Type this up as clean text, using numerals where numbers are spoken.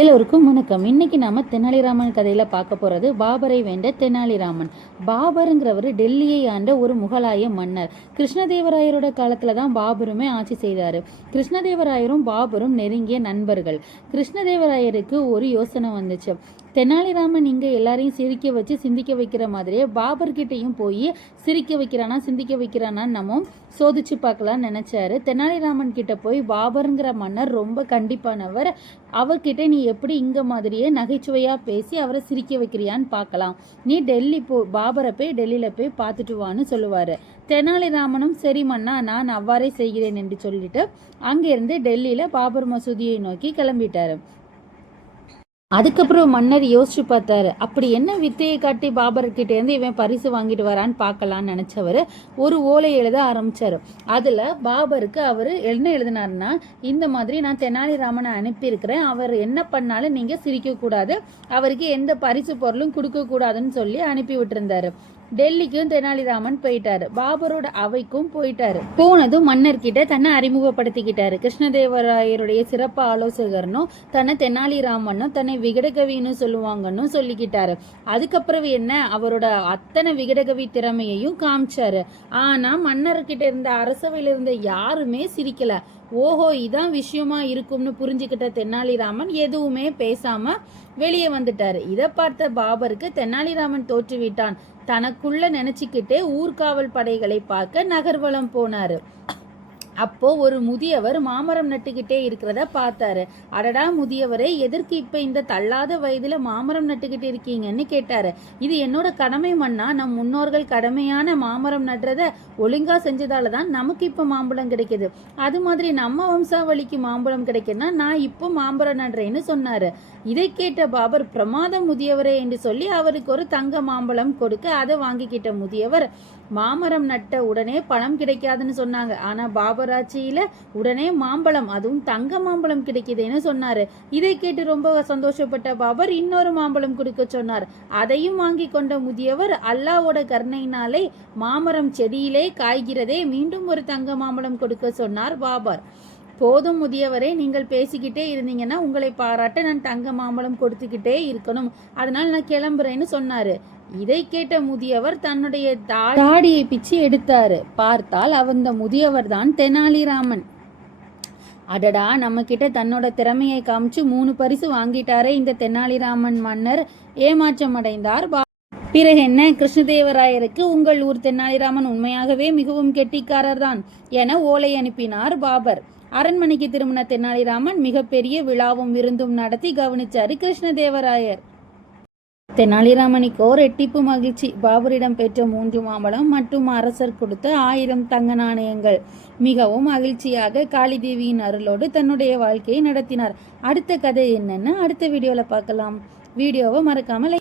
எல்லோருக்கும் வணக்கம். இன்னைக்கு நாம தெனாலிராமன் கதையில பார்க்க போறது பாபரை வென்ற தெனாலிராமன். பாபருங்கிறவர் டெல்லியை ஆண்ட ஒரு முகலாய மன்னர். கிருஷ்ணதேவராயரோட காலத்துல தான் பாபருமே ஆட்சி செய்தாரு. கிருஷ்ணதேவராயரும் பாபரும் நெருங்கிய நண்பர்கள். கிருஷ்ணதேவராயருக்கு ஒரு யோசனை வந்துச்சு. தெனாலிராமன் இங்க எல்லாரையும் சிரிக்க வச்சு சிந்திக்க வைக்கிற மாதிரியே பாபர்கிட்டையும் போய் சிரிக்க வைக்கிறானா சிந்திக்க வைக்கிறானா நம்ம சோதிச்சு பார்க்கலாம்னு நினைச்சாரு. தெனாலிராமன் கிட்ட போய் பாபருங்கிற மன்னர் ரொம்ப கண்டிப்பானவர், அவர்கிட்ட நீ எப்படி இங்க மாதிரியே நகைச்சுவையா பேசி அவரை சிரிக்க வைக்கிறியான்னு பார்க்கலாம், நீ டெல்லி பாபரை போய் டெல்லியில போய் பார்த்துட்டு வான்னு சொல்லுவாரு. தெனாலிராமனும் சரி மன்னா, நான் அவ்வாறே செய்கிறேன் என்று சொல்லிட்டு அங்கிருந்து டெல்லியில பாபர் மசூதியை நோக்கி கிளம்பிட்டாரு. அதுக்கப்புறம் மன்னர் யோசிச்சு பார்த்தாரு, அப்படி என்ன வித்தையை காட்டி பாபர்கிட்ட இருந்து இவன் பரிசு வாங்கிட்டு வரான்னு பார்க்கலான்னு நினைச்சவர் ஒரு ஓலை எழுத ஆரம்பிச்சாரு. அதுல பாபருக்கு அவர் என்ன எழுதினாருன்னா, இந்த மாதிரி நான் தெனாலிராமனை அனுப்பியிருக்கிறேன், அவர் என்ன பண்ணாலும் நீங்க சிரிக்க கூடாது, அவருக்கு எந்த பரிசு பொருளும் கொடுக்க கூடாதுன்னு சொல்லி அனுப்பி விட்டுருந்தாரு. டெல்லிக்கும் தெனாலிராமன் போயிட்டாரு. பாபரோட அவைக்கும் போயிட்டாரு. போனதும் மன்னர்கிட்ட தன்னை அறிமுகப்படுத்திக்கிட்டாரு. கிருஷ்ணதேவராயருடைய சிறப்பு ஆலோசகர்னும் தன்னை தெனாலிராமனும் தன்னை விகடகவின்னு சொல்லுவாங்கன்னு சொல்லிக்கிட்டாரு. அதுக்கப்புறம் என்ன, அவரோட அத்தனை விகடகவி திறமையையும் காமிச்சாரு. ஆனா மன்னர்கிட்ட இருந்த அரசவையில இருந்த யாருமே சிரிக்கல. ஓஹோ, இதான் விஷயமா இருக்கும்னு புரிஞ்சுக்கிட்ட தெனாலிராமன் எதுவுமே பேசாம வெளியே வந்துட்டாரு. இதை பார்த்த பாபருக்கு தெனாலிராமன் தோற்றுவிட்டான். தனக்குள்ள நினைச்சுக்கிட்டே ஊர்காவல் படைகளை பார்க்க நகர்வலம் போனாரு. அப்போ ஒரு முதியவர் மாமரம் நட்டுக்கிட்டே இருக்கிறத பார்த்தாரு. அடடா முதியவரே, எதற்கு இப்ப இந்த தள்ளாத வயதுல மாமரம் நட்டுக்கிட்டு இருக்கீங்கன்னு கேட்டாரு. இது என்னோட கடமை மன்னா, நம் முன்னோர்கள் கடமையான மாமரம் நடுறத ஒழுங்கா செஞ்சதாலதான் நமக்கு இப்ப மாம்பழம் கிடைக்குது. அது மாதிரி நம்ம வம்சாவளிக்கு மாம்பழம் கிடைக்குதுன்னா நான் இப்போ மாம்பழம் நடுறேன்னு சொன்னாரு. இதை கேட்ட பாபர், பிரமாதம் முதியவரே என்று சொல்லி அவருக்கு ஒரு தங்க மாம்பழம் கொடுக்க அதை வாங்கிக்கிட்ட முதியவர், மாமரம் நட்ட உடனே பழம் கிடைக்காதுன்னு சொன்னாங்க, ஆனா பாபர் ஆட்சியில உடனே மாம்பழம், அதுவும் தங்க மாம்பழம் கிடைக்குதுன்னு சொன்னாரு. இதை கேட்டு ரொம்ப சந்தோஷப்பட்ட பாபர் இன்னொரு மாம்பழம் கொடுக்க சொன்னார். அதையும் வாங்கி கொண்ட முதியவர், அல்லாவோட கருணையினாலே மாமரம் செடியிலே காய்கிறதே, மீண்டும் ஒரு தங்க மாம்பழம் கொடுக்க சொன்னார் பாபர். போதும் முதியவரே, நீங்கள் பேசிக்கிட்டே இருந்தீங்கன்னா உங்களை பாராட்ட நான் தங்க மாம்பழம் கொடுத்துக்கிட்டே இருக்கணும், அதனால் நான் கிளம்புறேன்னு சொன்னாரு. இதை கேட்ட முதியவர் தன்னுடைய தாடியை பிச்சு எடுத்தாரு. பார்த்தால் அந்த முதியவர் தான் தெனாலிராமன். அடடா, நம்ம கிட்ட தன்னோட திறமையை காமிச்சு 3 பரிசு வாங்கிட்டாரே இந்த தெனாலிராமன் மன்னர், ஏமாற்றம் அடைந்தார். பிறகு என்ன, கிருஷ்ணதேவராயருக்கு உங்கள் ஊர் தெனாலிராமன் உண்மையாகவே மிகவும் கெட்டிக்காரர் தான் என ஓலை அனுப்பினார் பாபர். அரண்மனைக்கு திரும்பின தெனாலிராமன் மிகப்பெரிய விழாவும் விருந்தும் நடத்தி கவனிச்சாரு கிருஷ்ணதேவராயர். தெனாலிராமனுக்கோ ரெட்டிப்பு மகிழ்ச்சி. பாபரிடம் பெற்ற 3 மாம்பழம் மற்றும் அரசர் கொடுத்த 1000 தங்க நாணயங்கள். மிகவும் மகிழ்ச்சியாக காளிதேவியின் அருளோடு தன்னுடைய வாழ்க்கையை நடத்தினார். அடுத்த கதை என்னன்னு அடுத்த வீடியோல பார்க்கலாம். வீடியோவை மறக்காம